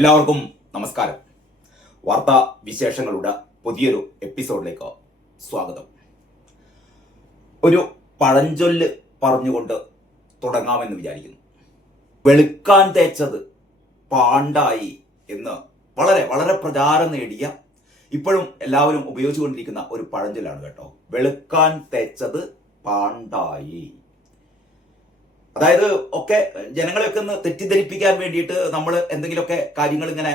എല്ലാവർക്കും നമസ്കാരം. വാർത്താ വിശേഷങ്ങളുടെ പുതിയൊരു എപ്പിസോഡിലേക്ക് സ്വാഗതം. ഒരു പഴഞ്ചൊല്ല് പറഞ്ഞുകൊണ്ട് തുടങ്ങാമെന്ന് വിചാരിക്കുന്നു. വെളുക്കാൻ തേച്ചത് പാണ്ടായി എന്ന് വളരെ വളരെ പ്രചാരം നേടിയ ഇപ്പോഴും എല്ലാവരും ഉപയോഗിച്ചുകൊണ്ടിരിക്കുന്ന ഒരു പഴഞ്ചൊല്ലാണ് കേട്ടോ. വെളുക്കാൻ തേച്ചത് പാണ്ടായി. അതായത് ഒക്കെ ജനങ്ങളെയൊക്കെ ഒന്ന് തെറ്റിദ്ധരിപ്പിക്കാൻ വേണ്ടിയിട്ട് നമ്മൾ എന്തെങ്കിലുമൊക്കെ കാര്യങ്ങൾ ഇങ്ങനെ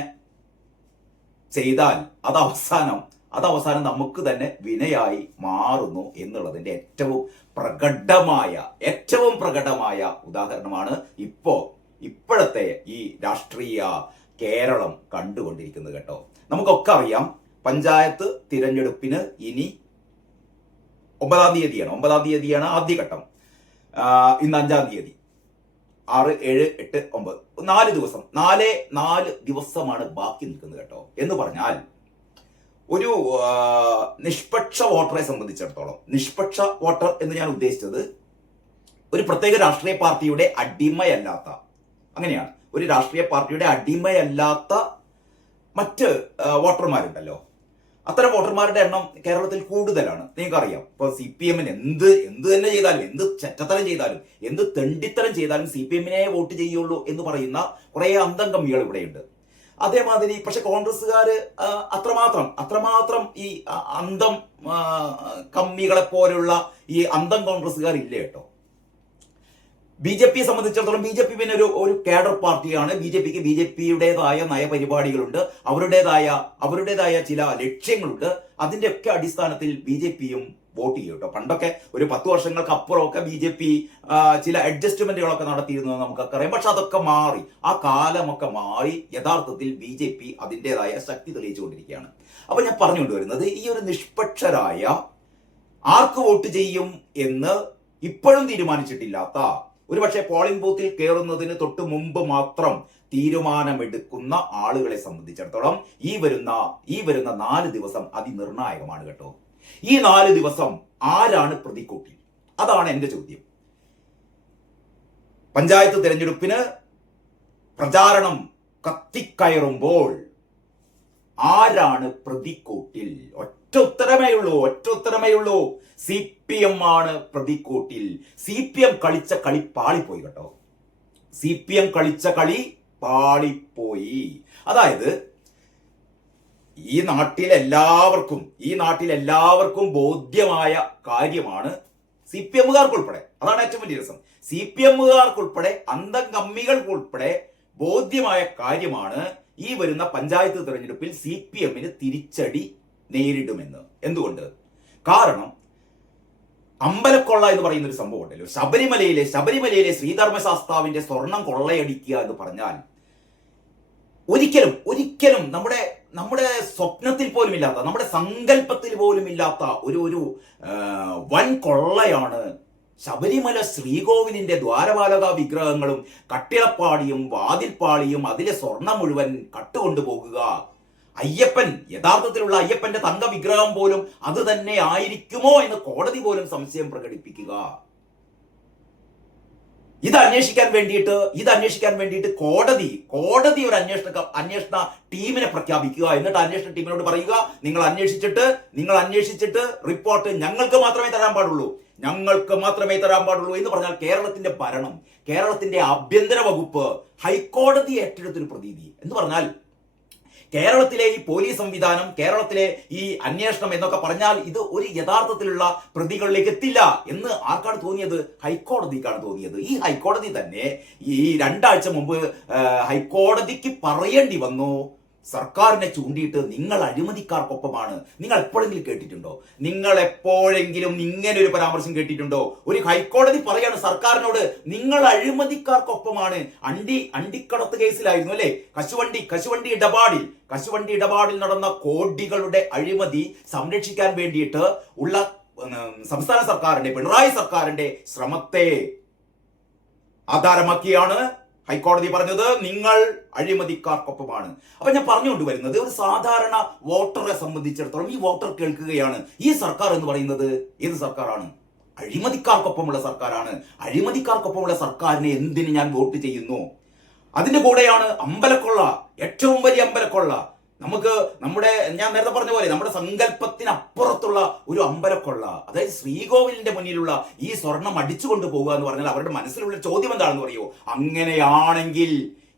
ചെയ്താൽ അത് അവസാനം അത് അവസാനം നമുക്ക് തന്നെ വിനയായി മാറുന്നു എന്നുള്ളതിന്റെ ഏറ്റവും പ്രകടമായ ഏറ്റവും പ്രകടമായ ഉദാഹരണമാണ് ഇപ്പോ ഇപ്പോഴത്തെ ഈ രാഷ്ട്രീയ കേരളം കണ്ടുകൊണ്ടിരിക്കുന്നത് കേട്ടോ. നമുക്കൊക്കെ അറിയാം പഞ്ചായത്ത് തിരഞ്ഞെടുപ്പിന് ഇനി ഒമ്പതാം തീയതിയാണ് ഒമ്പതാം തീയതിയാണ് ആദ്യഘട്ടം. ഇന്ന് അഞ്ചാം തീയതി. ആറ് ഏഴ് എട്ട് ഒമ്പത്. നാല് ദിവസം. നാല് നാല് ദിവസമാണ് ബാക്കി നിൽക്കുന്നത് കേട്ടോ. എന്ന് പറഞ്ഞാൽ ഒരു നിഷ്പക്ഷ വോട്ടറെ സംബന്ധിച്ചിടത്തോളം നിഷ്പക്ഷ വോട്ടർ എന്ന് ഞാൻ ഉദ്ദേശിച്ചത് ഒരു പ്രത്യേക രാഷ്ട്രീയ പാർട്ടിയുടെ അടിമയല്ലാത്ത അങ്ങനെയാണ്. ഒരു രാഷ്ട്രീയ പാർട്ടിയുടെ അടിമയല്ലാത്ത മറ്റ് വോട്ടർമാരുണ്ടല്ലോ. അത്തരം വോട്ടർമാരുടെ എണ്ണം കേരളത്തിൽ കൂടുതലാണ്. നിങ്ങൾക്കറിയാം. ഇപ്പൊ സി പി എമ്മിന് എന്ത് എന്ത് തന്നെ ചെയ്താലും എന്ത് ചെറ്റത്തരം ചെയ്താലും എന്ത് തെണ്ടിത്തരം ചെയ്താലും സി പി എമ്മിനെ വോട്ട് ചെയ്യുള്ളൂ എന്ന് പറയുന്ന കുറെ അന്തം കമ്മികൾ ഇവിടെയുണ്ട്. അതേമാതിരി പക്ഷെ കോൺഗ്രസ്സുകാര് അത്രമാത്രം അത്രമാത്രം ഈ അന്തം കമ്മികളെ പോലുള്ള ഈ അന്തം കോൺഗ്രസ്സുകാർ ഇല്ല കേട്ടോ? ബി ജെ പിയെ സംബന്ധിച്ചിടത്തോളം ബി ജെ പി പിന്നെ ഒരു ഒരു കേഡർ പാർട്ടിയാണ്. ബി ജെ പിക്ക് ബി ജെ പിയുടേതായ നയപരിപാടികളുണ്ട്. അവരുടേതായ അവരുടേതായ ചില ലക്ഷ്യങ്ങളുണ്ട്. അതിന്റെ ഒക്കെ അടിസ്ഥാനത്തിൽ ബി ജെ പിയും വോട്ട് ചെയ്യും കേട്ടോ. പണ്ടൊക്കെ ഒരു പത്ത് വർഷങ്ങൾക്ക് അപ്പുറമൊക്കെ ബി ജെ പി ചില അഡ്ജസ്റ്റ്മെന്റുകളൊക്കെ നടത്തിയിരുന്നു നമുക്കൊക്കെ അറിയാം പക്ഷെ അതൊക്കെ മാറി. ആ കാലമൊക്കെ മാറി യഥാർത്ഥത്തിൽ ബി ജെ പി അതിന്റെതായ ശക്തി തെളിയിച്ചുകൊണ്ടിരിക്കുകയാണ്. അപ്പൊ ഞാൻ പറഞ്ഞുകൊണ്ടുവരുന്നത് ഈ ഒരു നിഷ്പക്ഷരായ ആർക്ക് വോട്ട് ചെയ്യും എന്ന് ഇപ്പോഴും തീരുമാനിച്ചിട്ടില്ലാത്ത ഒരുപക്ഷെ പോളിംഗ് ബൂത്തിൽ കയറുന്നതിന് തൊട്ട് മുമ്പ് മാത്രം തീരുമാനമെടുക്കുന്ന ആളുകളെ സംബന്ധിച്ചിടത്തോളം ഈ വരുന്ന ഈ വരുന്ന നാല് ദിവസം അതിനിർണായകമാണ് കേട്ടോ. ഈ നാല് ദിവസം ആരാണ് പ്രതിക്കൂട്ടി? അതാണ് എന്റെ ചോദ്യം. പഞ്ചായത്ത് തിരഞ്ഞെടുപ്പിന് പ്രചാരണം കത്തിക്കയറുമ്പോൾ ആരാണ് പ്രതിക്കൂട്ടിൽ ഒറ്റ ഉത്തരമേ ഉള്ളൂ ഒറ്റ ഉത്തരമേ ഉള്ളൂ സി പി എം ആണ് പ്രതിക്കൂട്ടിൽ. സി പി എം കളിച്ച കളി പാളിപ്പോയി കേട്ടോ. സി പി എം കളിച്ച കളി പാളിപ്പോയി. അതായത് ഈ നാട്ടിൽ എല്ലാവർക്കും ഈ നാട്ടിൽ എല്ലാവർക്കും ബോധ്യമായ കാര്യമാണ് സി പി എമ്മുകാർക്കുൾപ്പെടെ അതാണ് ഏറ്റവും വലിയ രസം. സി പി എമ്മുകാർക്കുൾപ്പെടെ അന്തം കമ്മികൾക്കുൾപ്പെടെ ബോധ്യമായ കാര്യമാണ് ഈ വരുന്ന പഞ്ചായത്ത് തെരഞ്ഞെടുപ്പിൽ സി പി എമ്മിന് തിരിച്ചടി നേരിടുമെന്ന്. എന്തുകൊണ്ട്? കാരണം അമ്പലക്കൊള്ള എന്ന് പറയുന്ന ഒരു സംഭവം ഉണ്ടല്ലോ. ശബരിമലയിലെ ശബരിമലയിലെ ശ്രീധർമ്മശാസ്താവിന്റെ സ്വർണം കൊള്ളയടിക്കുക എന്ന് പറഞ്ഞാൽ ഒരിക്കലും ഒരിക്കലും നമ്മുടെ നമ്മുടെ സ്വപ്നത്തിൽ പോലും ഇല്ലാത്ത നമ്മുടെ സങ്കല്പത്തിൽ പോലും ഇല്ലാത്ത ഒരു ഒരു വൻ കൊള്ളയാണ് ശബരിമല ശ്രീകോവിലിന്റെ ദ്വാരപാലക വിഗ്രഹങ്ങളും കട്ടിളപ്പാടിയും വാതിൽപ്പാളിയും അതിലെ സ്വർണം മുഴുവൻ കട്ടുകൊണ്ടുപോകുക അയ്യപ്പൻ യഥാർത്ഥത്തിലുള്ള അയ്യപ്പന്റെ തങ്ക വിഗ്രഹം പോലും അത് തന്നെ ആയിരിക്കുമോ എന്ന് കോടതി പോലും സംശയം പ്രകടിപ്പിക്കുക. ഇത് അന്വേഷിക്കാൻ വേണ്ടിയിട്ട് ഇത് അന്വേഷിക്കാൻ വേണ്ടിയിട്ട് കോടതി കോടതി ഒരു അന്വേഷണ അന്വേഷണ ടീമിനെ പ്രഖ്യാപിക്കുക. എന്നിട്ട് അന്വേഷണ ടീമിനോട് പറയുക നിങ്ങൾ അന്വേഷിച്ചിട്ട് നിങ്ങൾ അന്വേഷിച്ചിട്ട് റിപ്പോർട്ട് ഞങ്ങൾക്ക് മാത്രമേ തരാൻ പാടുള്ളൂ. ഞങ്ങൾക്ക് മാത്രമേ തരാൻ പാടുള്ളൂ. എന്ന് പറഞ്ഞാൽ കേരളത്തിന്റെ ഭരണം കേരളത്തിന്റെ ആഭ്യന്തര വകുപ്പ് ഹൈക്കോടതി ഏറ്റെടുത്തൊരു പ്രതീതി. എന്ന് പറഞ്ഞാൽ കേരളത്തിലെ ഈ പോലീസ് സംവിധാനം കേരളത്തിലെ ഈ അന്വേഷണം എന്നൊക്കെ പറഞ്ഞാൽ ഇത് ഒരു യഥാർത്ഥത്തിലുള്ള പ്രതികളിലേക്ക് എത്തില്ല എന്ന് ആർക്കാണ് തോന്നിയത്? ഹൈക്കോടതിക്കാണ് തോന്നിയത്. ഈ ഹൈക്കോടതി തന്നെ ഈ രണ്ടാഴ്ച മുമ്പ് ഹൈക്കോടതിക്ക് പറയേണ്ടി വന്നു. സർക്കാരിനെ ചൂണ്ടിയിട്ട് നിങ്ങൾ അഴിമതിക്കാർക്കൊപ്പമാണ്. നിങ്ങൾ എപ്പോഴെങ്കിലും കേട്ടിട്ടുണ്ടോ? നിങ്ങൾ എപ്പോഴെങ്കിലും ഇങ്ങനെ ഒരു പരാമർശം കേട്ടിട്ടുണ്ടോ? ഒരു ഹൈക്കോടതി പറയാണ് സർക്കാരിനോട് നിങ്ങൾ അഴിമതിക്കാർക്കൊപ്പമാണ്. അണ്ടി അണ്ടിക്കടത്ത് കേസിലായിരുന്നു അല്ലെ? കശുവണ്ടി കശുവണ്ടി ഇടപാടിൽ കശുവണ്ടി ഇടപാടിൽ നടന്ന കോടികളുടെ അഴിമതി സംരക്ഷിക്കാൻ വേണ്ടിയിട്ട് ഉള്ള സംസ്ഥാന സർക്കാരിന്റെ പിണറായി സർക്കാരിന്റെ ശ്രമത്തെ ആധാരമാക്കിയാണ് ഹൈക്കോടതി പറഞ്ഞത് നിങ്ങൾ അഴിമതിക്കാർക്കൊപ്പമാണ്. അപ്പൊ ഞാൻ പറഞ്ഞുകൊണ്ട് വരുന്നത് ഒരു സാധാരണ വോട്ടറെ സംബന്ധിച്ചിടത്തോളം ഈ വോട്ടർ കേൾക്കുകയാണ്. ഈ സർക്കാർ എന്ന് പറയുന്നത് ഏത് സർക്കാരാണ്? അഴിമതിക്കാർക്കൊപ്പമുള്ള സർക്കാരാണ്. അഴിമതിക്കാർക്കൊപ്പമുള്ള സർക്കാരിനെ എന്തിന് ഞാൻ വോട്ട് ചെയ്യുന്നു? അതിന്റെ കൂടെയാണ് അമ്പലക്കൊള്ള ഏറ്റവും വലിയ അമ്പലക്കൊള്ള നമുക്ക് നമ്മുടെ ഞാൻ നേരത്തെ പറഞ്ഞ പോലെ നമ്മുടെ സങ്കല്പത്തിനപ്പുറത്തുള്ള ഒരു അമ്പലക്കൊള്ള അതായത് ശ്രീകോവിലിന്റെ മുന്നിലുള്ള ഈ സ്വർണം അടിച്ചു പോകുക എന്ന് പറഞ്ഞാൽ അവരുടെ മനസ്സിലുള്ള ചോദ്യം എന്താണെന്ന് പറയുമോ അങ്ങനെയാണെങ്കിൽ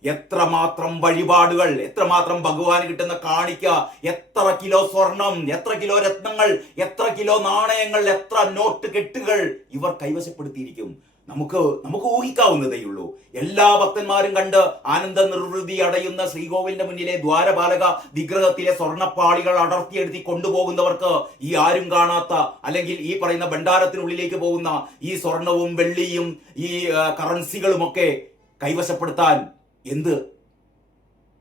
എത്രമാത്രം വഴിപാടുകൾ എത്രമാത്രം ഭഗവാന് കിട്ടുന്ന കാണിക്ക എത്ര കിലോ സ്വർണം എത്ര കിലോ രത്നങ്ങൾ എത്ര കിലോ നാണയങ്ങൾ എത്ര നോട്ട് കെട്ടുകൾ ഇവർ കൈവശപ്പെടുത്തിയിരിക്കും. നമുക്ക് നമുക്ക് ഊഹിക്കാവുന്നതേ ഉള്ളൂ എല്ലാ ഭക്തന്മാരും കണ്ട് ആനന്ദ നിർവൃതി അടയുന്ന ശ്രീകോവിലിന്റെ മുന്നിലെ ദ്വാരപാലക വിഗ്രഹത്തിലെ സ്വർണപ്പാളികൾ അടർത്തിയെടുത്തി കൊണ്ടുപോകുന്നവർക്ക് ഈ ആരും കാണാത്ത അല്ലെങ്കിൽ ഈ പറയുന്ന ഭണ്ഡാരത്തിനുള്ളിലേക്ക് പോകുന്ന ഈ സ്വർണവും വെള്ളിയും ഈ കറൻസികളും കറൻസികളുമൊക്കെ കൈവശപ്പെടുത്താൻ എന്ത്?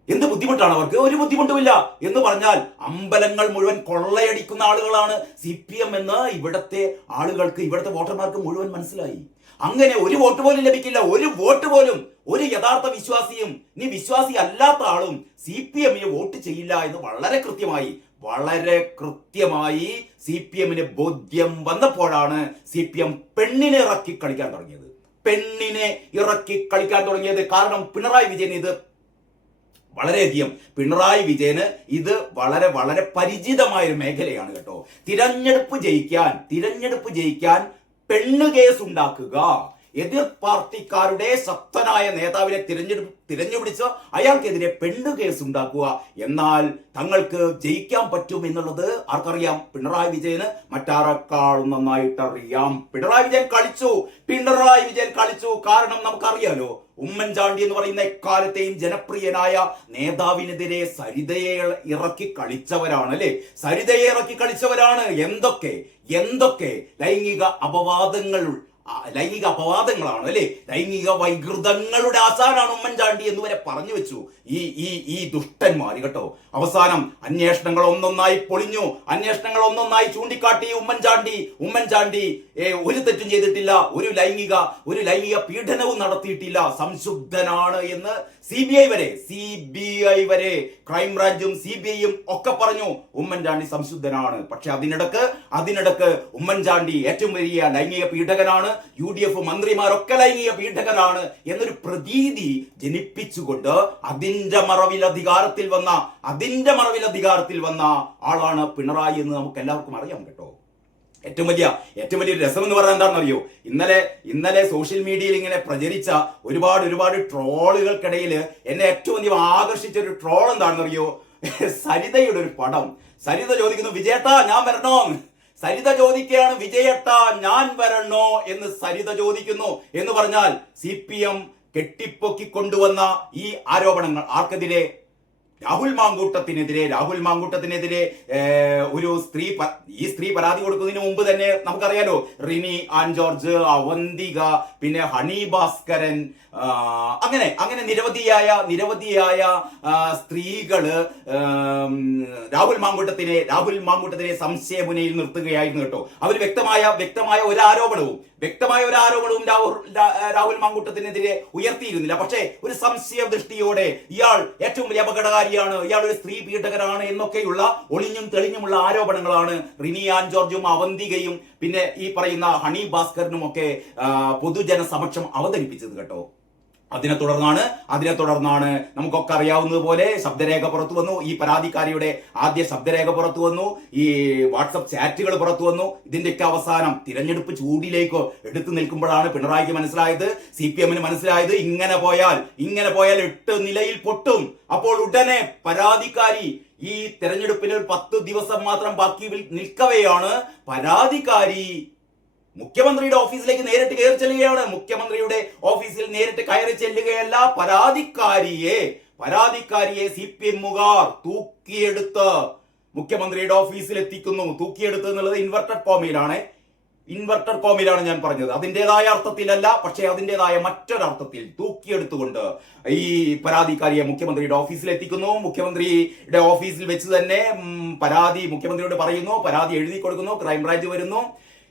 എന്ത് ബുദ്ധിമുട്ടാണ് അവർക്ക്? ഒരു ബുദ്ധിമുട്ടുമില്ല. എന്ന് പറഞ്ഞാൽ അമ്പലങ്ങൾ മുഴുവൻ കൊള്ളയടിക്കുന്ന ആളുകളാണ് സി പി എം എന്ന് ഇവിടത്തെ ആളുകൾക്ക് ഇവിടുത്തെ വോട്ടർമാർക്ക് മുഴുവൻ മനസ്സിലായി. അങ്ങനെ ഒരു വോട്ട് പോലും ലഭിക്കില്ല. ഒരു വോട്ട് പോലും ഒരു യഥാർത്ഥ വിശ്വാസിയും നീ വിശ്വാസി അല്ലാത്ത ആളും സി പി എമ്മിന് വോട്ട് ചെയ്യില്ല എന്ന് വളരെ കൃത്യമായി വളരെ കൃത്യമായി സി പി എമ്മിന് ബോധ്യം വന്നപ്പോഴാണ് സി പി എം പെണ്ണിനെ ഇറക്കി കളിക്കാൻ തുടങ്ങിയത്. പെണ്ണിനെ ഇറക്കി കളിക്കാൻ തുടങ്ങിയത്. കാരണം പിണറായി വിജയൻ ഇത് വളരെയധികം പിണറായി വിജയന് ഇത് വളരെ വളരെ പരിചിതമായ ഒരു മേഖലയാണ് കേട്ടോ. തിരഞ്ഞെടുപ്പ് ജയിക്കാൻ തിരഞ്ഞെടുപ്പ് ജയിക്കാൻ പെണ്ണ് കേസ് ഉണ്ടാക്കുക എതിർ പാർട്ടിക്കാരുടെ ശക്തനായ നേതാവിനെ തിരഞ്ഞെടുപ്പ് തിരഞ്ഞുപിടിച്ച് അയാൾക്കെതിരെ പെണ്ണു കേസ് ഉണ്ടാക്കുക. എന്നാൽ തങ്ങൾക്ക് ജയിക്കാൻ പറ്റും എന്നുള്ളത് ആർക്കറിയാം. പിണറായി വിജയന് മറ്റാരെക്കാൾ നന്നായിട്ട് അറിയാം പിണറായി വിജയൻ കളിച്ചു. പിണറായി വിജയൻ കളിച്ചു. കാരണം നമുക്കറിയാലോ ഉമ്മൻചാണ്ടി എന്ന് പറയുന്ന എക്കാലത്തെയും ജനപ്രിയനായ നേതാവിനെതിരെ സരിതയെ ഇറക്കി കളിച്ചവരാണ് അല്ലെ? സരിതയെ ഇറക്കി കളിച്ചവരാണ്. എന്തൊക്കെ? എന്തൊക്കെ? ലൈംഗിക അപവാദങ്ങൾ ലൈംഗിക അപവാദങ്ങളാണ് അല്ലേ? ലൈംഗിക വൈകൃതങ്ങളുടെ ആസാനാണ് ഉമ്മൻചാണ്ടി എന്ന് വരെ പറഞ്ഞു വെച്ചു. ഈ ഈ ഈ ദുഷ്ടന്മാർ കേട്ടോ. അവസാനം അന്വേഷണങ്ങൾ ഒന്നൊന്നായി പൊളിഞ്ഞു. അന്വേഷണങ്ങൾ ഒന്നൊന്നായി ചൂണ്ടിക്കാട്ടി ഉമ്മൻചാണ്ടി. ഉമ്മൻചാണ്ടി ഒരു തെറ്റും ചെയ്തിട്ടില്ല. ഒരു ലൈംഗിക ഒരു ലൈംഗിക പീഡനവും നടത്തിയിട്ടില്ല. സംശുദ്ധനാണ് എന്ന് സി ബി ഐ വരെ സി ബി ഐ വരെ ക്രൈംബ്രാഞ്ചും സി ബി ഐയും ഒക്കെ പറഞ്ഞു ഉമ്മൻചാണ്ടി സംശുദ്ധനാണ് പക്ഷെ അതിനിടക്ക് അതിനിടക്ക് ഉമ്മൻചാണ്ടി ഏറ്റവും വലിയ ലൈംഗിക പീഡകനാണ്. യു ഡി എഫ് മന്ത്രിമാരൊക്കെ ലൈംഗിക പീഡകനാണ് എന്നൊരു പ്രതീതി ജനിപ്പിച്ചുകൊണ്ട് അതിന്റെ മറവിൽ അധികാരത്തിൽ വന്ന അതിന്റെ മറവിൽ അധികാരത്തിൽ വന്ന ആളാണ് പിണറായി എന്ന് നമുക്ക് എല്ലാവർക്കും അറിയാം കേട്ടോ. ഏറ്റവും വലിയ ഏറ്റവും വലിയ രസം എന്ന് പറഞ്ഞാൽ എന്താണെന്ന് അറിയോ ഇന്നലെ ഇന്നലെ സോഷ്യൽ മീഡിയയിൽ ഇങ്ങനെ പ്രചരിച്ച ഒരുപാട് ഒരുപാട് ട്രോളുകൾക്കിടയിൽ എന്നെ ഏറ്റവും അധികം ആകർഷിച്ച ഒരു ട്രോൾ എന്താണെന്ന് അറിയോ സരിതയുടെ ഒരു പടം. സരിത ചോദിക്കുന്നു വിജേട്ടാ ഞാൻ വരണോ? സരിത ചോദിക്കുകയാണ് വിജയട്ട ഞാൻ വരണോ? എന്ന് സരിത ചോദിക്കുന്നു. എന്ന് പറഞ്ഞാൽ സി പി എം കെട്ടിപ്പൊക്കി കൊണ്ടുവന്ന ഈ ആരോപണങ്ങൾ ആർക്കെതിരെ? രാഹുൽ മാങ്കൂട്ടത്തിനെതിരെ. രാഹുൽ മാങ്കൂട്ടത്തിനെതിരെ ഒരു സ്ത്രീ ഈ സ്ത്രീ പരാതി കൊടുക്കുന്നതിന് മുമ്പ് തന്നെ നമുക്കറിയാലോ റിനി ആൻ ജോർജ് അവന്തിക പിന്നെ ഹണി ഭാസ്കരൻ അങ്ങനെ അങ്ങനെ നിരവധിയായ നിരവധിയായ സ്ത്രീകൾ രാഹുൽ മാങ്കൂട്ടത്തിനെ രാഹുൽ മാങ്കൂട്ടത്തിനെ സംശയമുനയിൽ നിർത്തുകയായിരുന്നു കേട്ടോ. അവർ വ്യക്തമായ വ്യക്തമായ ഒരു ആരോപണവും വ്യക്തമായ ഒരു ആരോപണവും രാഹുൽ രാഹുൽ മാങ്കൂട്ടത്തിനെതിരെ ഉയർത്തിയിരുന്നില്ല. പക്ഷേ ഒരു സംശയ ദൃഷ്ടിയോടെ ഇയാൾ ഏറ്റവും വലിയ അപകടകാരിയാണ്. ഇയാൾ ഒരു സ്ത്രീ പീഡകരാണ് എന്നൊക്കെയുള്ള ഒളിഞ്ഞും തെളിഞ്ഞുമുള്ള ആരോപണങ്ങളാണ് റിനിയാൻ ജോർജും അവന്തികയും പിന്നെ ഈ പറയുന്ന ഹണി ഭാസ്കറിനും ഒക്കെ പൊതുജന സമക്ഷം അവതരിപ്പിച്ചത് കേട്ടോ. അതിനെ തുടർന്നാണ് അതിനെ തുടർന്നാണ് നമുക്കൊക്കെ അറിയാവുന്നതുപോലെ ശബ്ദരേഖ പുറത്തു വന്നു. ഈ പരാതിക്കാരിയുടെ ആദ്യ ശബ്ദരേഖ പുറത്തു വന്നു. ഈ വാട്സപ്പ് ചാറ്റുകൾ പുറത്തു വന്നു. ഇതിന്റെയൊക്കെ അവസാനം തിരഞ്ഞെടുപ്പ് ചൂടിലേക്കോ എടുത്തു നിൽക്കുമ്പോഴാണ് പിണറായിക്ക് മനസ്സിലായത് സി പി എമ്മിന് മനസ്സിലായത്. ഇങ്ങനെ പോയാൽ ഇങ്ങനെ പോയാൽ എട്ട് നിലയിൽ പൊട്ടും. അപ്പോൾ ഉടനെ പരാതിക്കാരി ഈ തെരഞ്ഞെടുപ്പിൽ പത്ത് ദിവസം മാത്രം ബാക്കി നിൽക്കവെയാണ്. പരാതിക്കാരി മുഖ്യമന്ത്രിയുടെ ഓഫീസിലേക്ക് നേരിട്ട് കയറി ചെല്ലുകയാണ്. മുഖ്യമന്ത്രിയുടെ ഓഫീസിൽ നേരിട്ട് കയറി ചെല്ലുകയല്ല. പരാതിക്കാരിയെ പരാതിക്കാരിയെ സി പി എമ്മുകാർ തൂക്കിയെടുത്ത് മുഖ്യമന്ത്രിയുടെ ഓഫീസിൽ എത്തിക്കുന്നു തൂക്കിയെടുത്ത് എന്നുള്ളത് ഇൻവെർട്ടഡ് കോമയിലാണ് ഇൻവെർട്ടഡ് കോമയിലാണ് ഞാൻ പറഞ്ഞത്. അതിന്റെതായ അർത്ഥത്തിലല്ല പക്ഷേ അതിന്റെതായ മറ്റൊരർത്ഥത്തിൽ തൂക്കിയെടുത്തുകൊണ്ട് ഈ പരാതിക്കാരിയെ മുഖ്യമന്ത്രിയുടെ ഓഫീസിൽ എത്തിക്കുന്നു മുഖ്യമന്ത്രിയുടെ ഓഫീസിൽ വെച്ച് തന്നെ പരാതി മുഖ്യമന്ത്രിയോട് പറയുന്നു. പരാതി എഴുതി കൊടുക്കുന്നു. ക്രൈംബ്രാഞ്ച് വരുന്നു.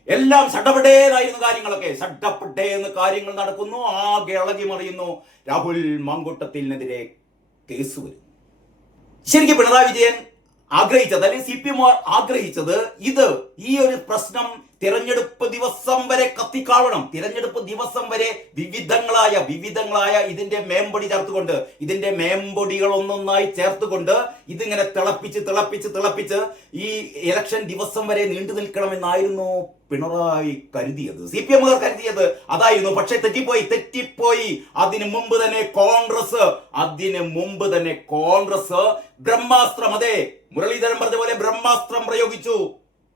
എല്ലാം സടപടേതായിരുന്നു കാര്യങ്ങളൊക്കെ. സട്ടപ്പെട്ടേ എന്ന് കാര്യങ്ങൾ നടക്കുന്നു ആകെ ഇളകി മറിയുന്നു രാഹുൽ മങ്കുട്ടത്തിനെതിരെ കേസ് വരും. ശരിക്കും പിണറായി വിജയൻ ആഗ്രഹിച്ചത് അല്ലെങ്കിൽ സി പി എം ആഗ്രഹിച്ചത്? ഇത് ഈ ഒരു പ്രശ്നം തിരഞ്ഞെടുപ്പ് ദിവസം വരെ കത്തിക്കാവണം. തിരഞ്ഞെടുപ്പ് ദിവസം വരെ വിവിധങ്ങളായ വിവിധങ്ങളായ ഇതിന്റെ മേമ്പൊടി ചേർത്തുകൊണ്ട് ഇതിന്റെ മേമ്പൊടികൾ ഒന്നൊന്നായി ചേർത്തുകൊണ്ട് ഇതിങ്ങനെ തിളപ്പിച്ച് തിളപ്പിച്ച് തിളപ്പിച്ച് ഈ ഇലക്ഷൻ ദിവസം വരെ നീണ്ടു നിൽക്കണമെന്നായിരുന്നു പിണറായി കരുതിയത്. സി പി എമ്മുകാർ കരുതിയത് അതായിരുന്നു. പക്ഷെ തെറ്റിപ്പോയി തെറ്റിപ്പോയി. അതിന് മുമ്പ് തന്നെ കോൺഗ്രസ് അതിന് മുമ്പ് തന്നെ കോൺഗ്രസ് ബ്രഹ്മാസ്ത്രം അതെ മുരളീധരൻ പറഞ്ഞ പോലെ ബ്രഹ്മാസ്ത്രം പ്രയോഗിച്ചു.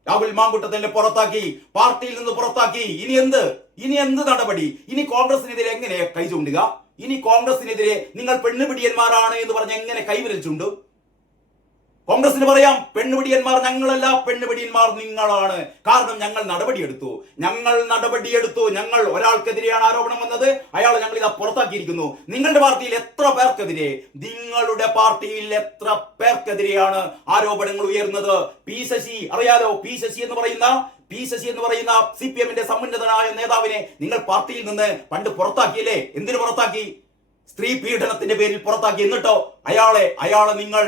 രാഹുൽ മാങ്കുട്ടത്തിനെ പുറത്താക്കി പാർട്ടിയിൽ നിന്ന് പുറത്താക്കി. ഇനി എന്ത്? ഇനി എന്ത് നടപടി? ഇനി കോൺഗ്രസിനെതിരെ എങ്ങനെ കൈ ചൂണ്ടുക? ഇനി കോൺഗ്രസിനെതിരെ നിങ്ങൾ പെണ്ണുപിടിയന്മാരാണ് എന്ന് പറഞ്ഞ് എങ്ങനെ കൈവിരൽ കോൺഗ്രസിന് പറയാം പെണ്ണുപിടിയന്മാർ ഞങ്ങളല്ല പെണ്ണുപിടിയന്മാർ നിങ്ങളാണ്. കാരണം ഞങ്ങൾ നടപടിയെടുത്തു. ഞങ്ങൾ നടപടിയെടുത്തു. ഞങ്ങൾ ഒരാൾക്കെതിരെയാണ് ആരോപണം വന്നത്. അയാൾ ഞങ്ങൾ ഇതാ പുറത്താക്കിയിരിക്കുന്നു. നിങ്ങളുടെ പാർട്ടിയിൽ എത്ര പേർക്കെതിരെ? നിങ്ങളുടെ പാർട്ടിയിൽ എത്ര പേർക്കെതിരെയാണ് ആരോപണങ്ങൾ ഉയർന്നത്? പി ശശി അറിയാലോ പി ശശി എന്ന് പറയുന്ന പി ശശി എന്ന് പറയുന്ന സി പി എമ്മിന്റെ സമുന്നതനായ നേതാവിനെ നിങ്ങൾ പാർട്ടിയിൽ നിന്ന് പണ്ട് പുറത്താക്കിയല്ലേ? എന്തിനു പുറത്താക്കി? സ്ത്രീ പീഡനത്തിന്റെ പേരിൽ പുറത്താക്കി. എന്നിട്ടോ? അയാളെ അയാളെ നിങ്ങൾ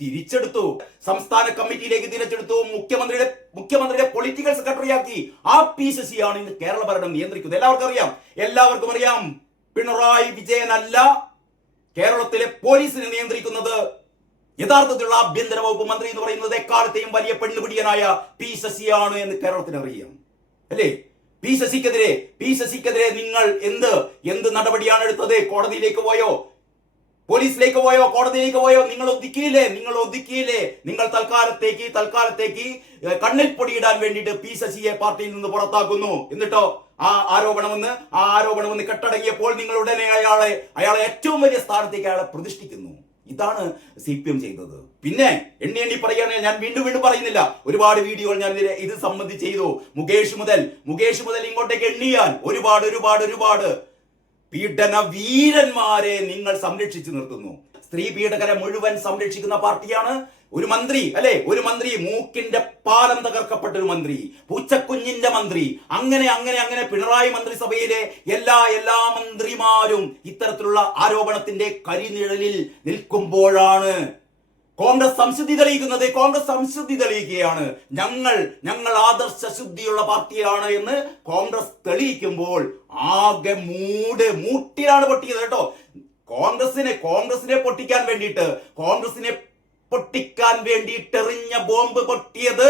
തിരിച്ചെടുത്തു. സംസ്ഥാന കമ്മിറ്റിയിലേക്ക് തിരിച്ചെടുത്തു. മുഖ്യമന്ത്രിയുടെ മുഖ്യമന്ത്രിയുടെ പൊളിറ്റിക്കൽ സെക്രട്ടറി ആക്കി ആ പി സി സി ആണ് ഇന്ന് കേരള ഭരണം നിയന്ത്രിക്കുന്നത്. എല്ലാവർക്കും അറിയാം. എല്ലാവർക്കും അറിയാം. പിണറായി വിജയൻ അല്ല കേരളത്തിലെ പോലീസിനെ നിയന്ത്രിക്കുന്നത്. യഥാർത്ഥത്തിലുള്ള ആഭ്യന്തര വകുപ്പ് മന്ത്രി എന്ന് പറയുന്നത് എക്കാലത്തെയും വലിയ പെണ്ണുപിടിയനായ പി ശശി ആണ് എന്ന് കേരളത്തിന് അറിയാം. അല്ലേ? പി ശശിക്കെതിരെ പി ശശിക്കെതിരെ നിങ്ങൾ എന്ത് എന്ത് നടപടിയാണ് എടുത്തത്? കോടതിയിലേക്ക് പോയോ? പോലീസിലേക്ക് പോയോ? കോടതിയിലേക്ക് പോയോ? നിങ്ങൾ ഒതുക്കിയില്ലേ? നിങ്ങൾ ഒതുക്കിയില്ലേ? നിങ്ങൾ തൽക്കാലത്തേക്ക് തൽക്കാലത്തേക്ക് കണ്ണിൽ പൊടിയിടാൻ വേണ്ടിയിട്ട് പി ശശിയെ പാർട്ടിയിൽ നിന്ന് പുറത്താക്കുന്നു. എന്നിട്ടോ? ആ ആരോപണമെന്ന് ആ ആരോപണമെന്ന് കെട്ടടങ്ങിയപ്പോൾ നിങ്ങൾ ഉടനെ അയാളെ അയാളെ ഏറ്റവും വലിയ സ്ഥാനത്തേക്ക് അയാളെ പ്രതിഷ്ഠിക്കുന്നു. ഇതാണ് സി പി എം ചെയ്തത്. പിന്നെ എണ്ണി എണ്ണി പറയുകയാണെങ്കിൽ ഞാൻ വീണ്ടും വീണ്ടും പറയുന്നില്ല. ഒരുപാട് വീഡിയോ ഞാൻ ഇത് സംബന്ധിച്ച് ചെയ്തു. മുകേഷ് മുതൽ മുകേഷ് മുതൽ ഇങ്ങോട്ടേക്ക് എണ്ണിയാൽ ഒരുപാട് ഒരുപാട് ഒരുപാട് പീഡന വീരന്മാരെ നിങ്ങൾ സംരക്ഷിച്ചു നിർത്തുന്നു. സ്ത്രീ പീഡകരെ മുഴുവൻ സംരക്ഷിക്കുന്ന പാർട്ടിയാണ് ഒരു മന്ത്രി അല്ലെ? ഒരു മന്ത്രി മൂക്കിന്റെ പാലം തകർക്കപ്പെട്ട ഒരു മന്ത്രി പൂച്ചക്കുഞ്ഞിന്റെ മന്ത്രി അങ്ങനെ അങ്ങനെ അങ്ങനെ പിണറായി മന്ത്രിസഭയിലെ എല്ലാ എല്ലാ മന്ത്രിമാരും ഇത്തരത്തിലുള്ള ആരോപണത്തിന്റെ കരിനിഴലിൽ നിൽക്കുമ്പോഴാണ് കോൺഗ്രസ് സംശുദ്ധി തെളിയിക്കുന്നത് കോൺഗ്രസ് സംശുദ്ധി തെളിയിക്കുകയാണ്. ഞങ്ങൾ ഞങ്ങൾ ആദർശ ശുദ്ധിയുള്ള പാർട്ടിയാണ് എന്ന് കോൺഗ്രസ് തെളിയിക്കുമ്പോൾ ആകെ മൂട് മൂട്ടിലാണ് പൊട്ടിയത് കേട്ടോ. കോൺഗ്രസിനെ കോൺഗ്രസിനെ പൊട്ടിക്കാൻ വേണ്ടിയിട്ട് കോൺഗ്രസിനെ പൊട്ടിക്കാൻ വേണ്ടിയിട്ട് എറിഞ്ഞ ബോംബ് പൊട്ടിയത്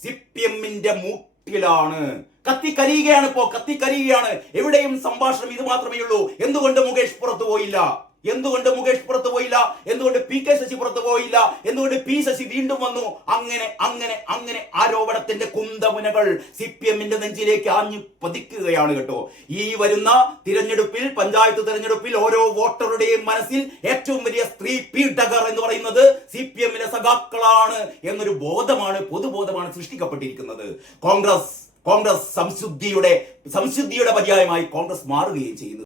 സി പി എമ്മിന്റെ മൂട്ടിലാണ്. കത്തിക്കരിയുകയാണ് ഇപ്പോ കത്തിക്കരിയുകയാണ്. എവിടെയും സംഭാഷണം ഇത് മാത്രമേ ഉള്ളൂ എന്തുകൊണ്ട് മുകേഷ് പുറത്തു പോയില്ല? എന്തുകൊണ്ട് മുകേഷ് പുറത്തു പോയില്ല? എന്തുകൊണ്ട് പി കെ ശശി പുറത്തു പോയില്ല? എന്തുകൊണ്ട് പി ശശി വീണ്ടും വന്നു? അങ്ങനെ അങ്ങനെ അങ്ങനെ ആരോപണത്തിന്റെ കുന്തമുനകൾ സി പി എമ്മിന്റെ നെഞ്ചിലേക്ക് ആഞ്ഞു പതിക്കുകയാണ് കേട്ടോ. ഈ വരുന്ന തിരഞ്ഞെടുപ്പിൽ പഞ്ചായത്ത് തിരഞ്ഞെടുപ്പിൽ ഓരോ വോട്ടറുടെയും മനസ്സിൽ ഏറ്റവും വലിയ സ്ത്രീ പീഡകർ എന്ന് പറയുന്നത് സി പി എമ്മിലെ സഖാക്കളാണ് എന്നൊരു ബോധമാണ് പൊതുബോധമാണ് സൃഷ്ടിക്കപ്പെട്ടിരിക്കുന്നത്. കോൺഗ്രസ് കോൺഗ്രസ് സംശുദ്ധിയുടെ സംശുദ്ധിയുടെ പര്യായമായി കോൺഗ്രസ് മാറുകയും ചെയ്യുന്നു.